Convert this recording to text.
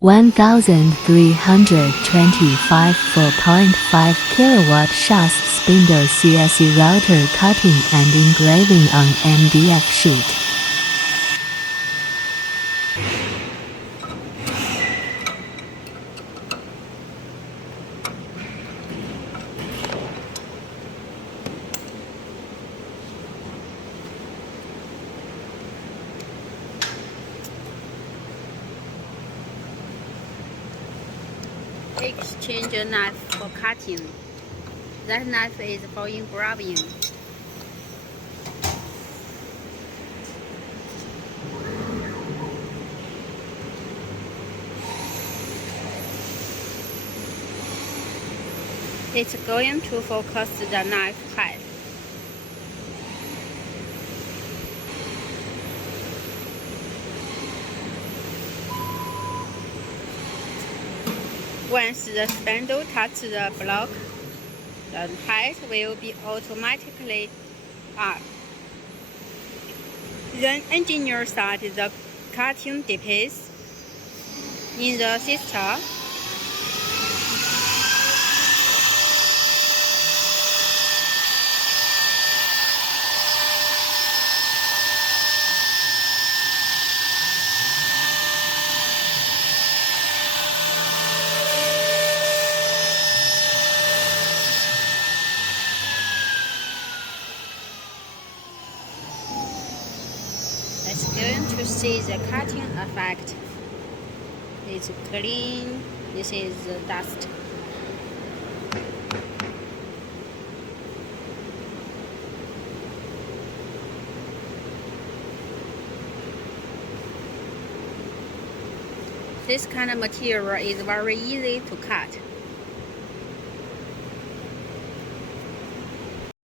1325 4.5 kilowatt Shas spindle CSE router cutting and engraving on MDF sheet. Exchange a knife for cutting. That knife is for engraving. It's going to focus the knife head. Once the spindle touches the block, the head will be automatically up. Then engineer start the cutting device in the system. It's going to see the cutting effect. It's clean. This is the dust. This kind of material is very easy to cut.